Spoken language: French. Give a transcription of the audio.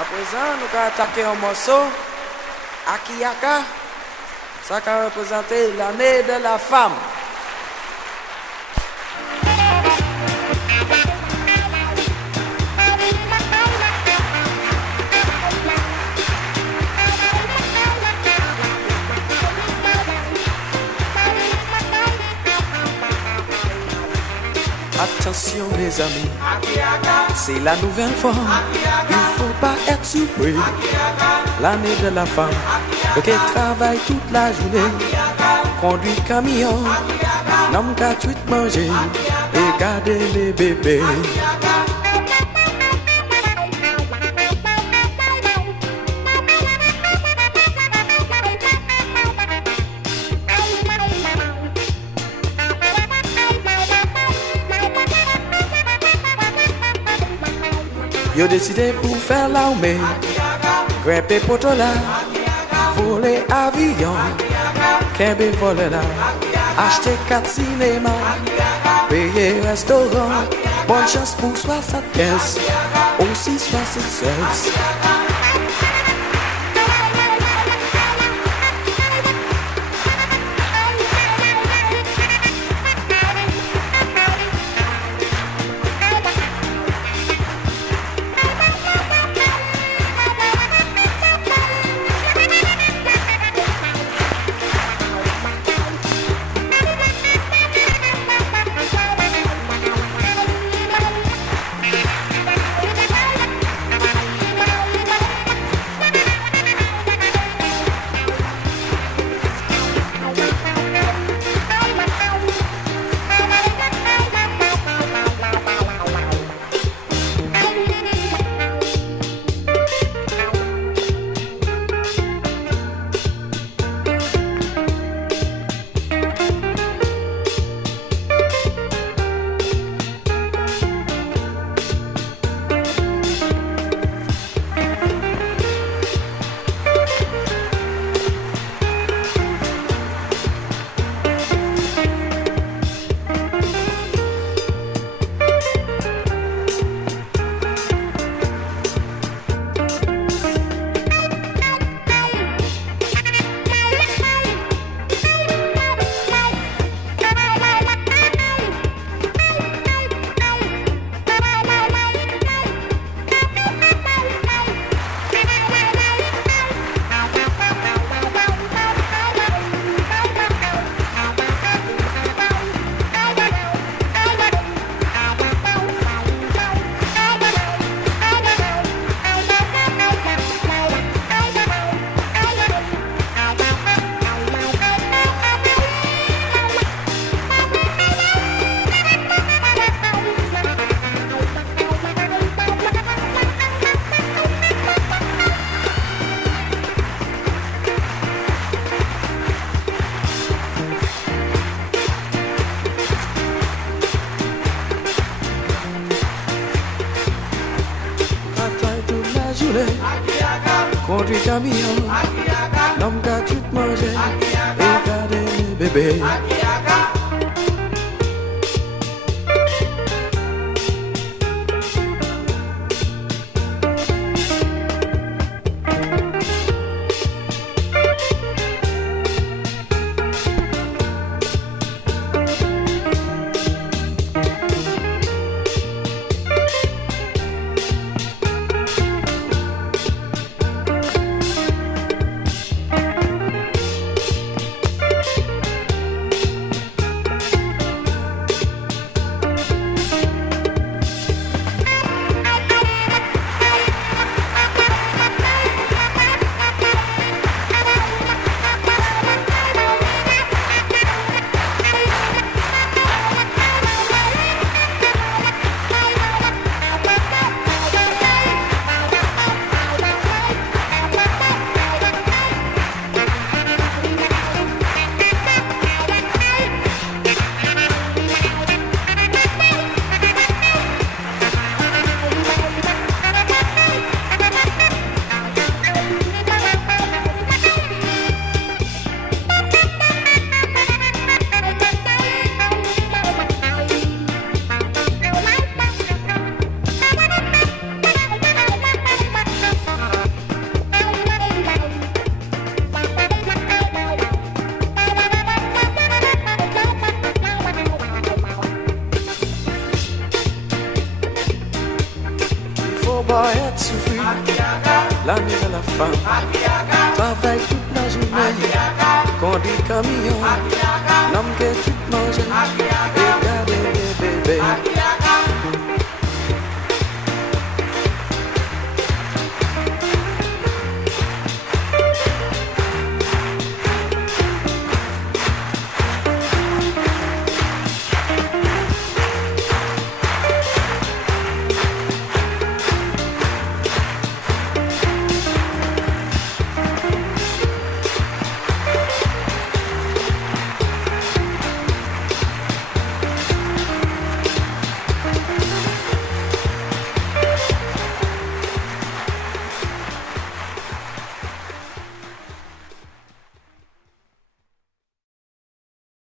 À présent, nous allons attaquer un morceau, Akiaka, ça va représenter l'année de la femme. Attention les amis, c'est la nouvelle forme, il faut pas être surpris. L'année de la femme, qui travaille toute la journée, conduit camion, n'homme qu'à tout manger et garder les bébés. Yo décidé pour faire l'armée, grimper poto là, voler avion, kembe voler là, acheter 4 cinémas, payer restaurant, bonne chance pour 75, aussi 76. Conduit camion, l'homme qu'a tout mangé et garder les bébés. l'année de la femme. Travaille toute la journée, conduit camion, l'homme que tu manges.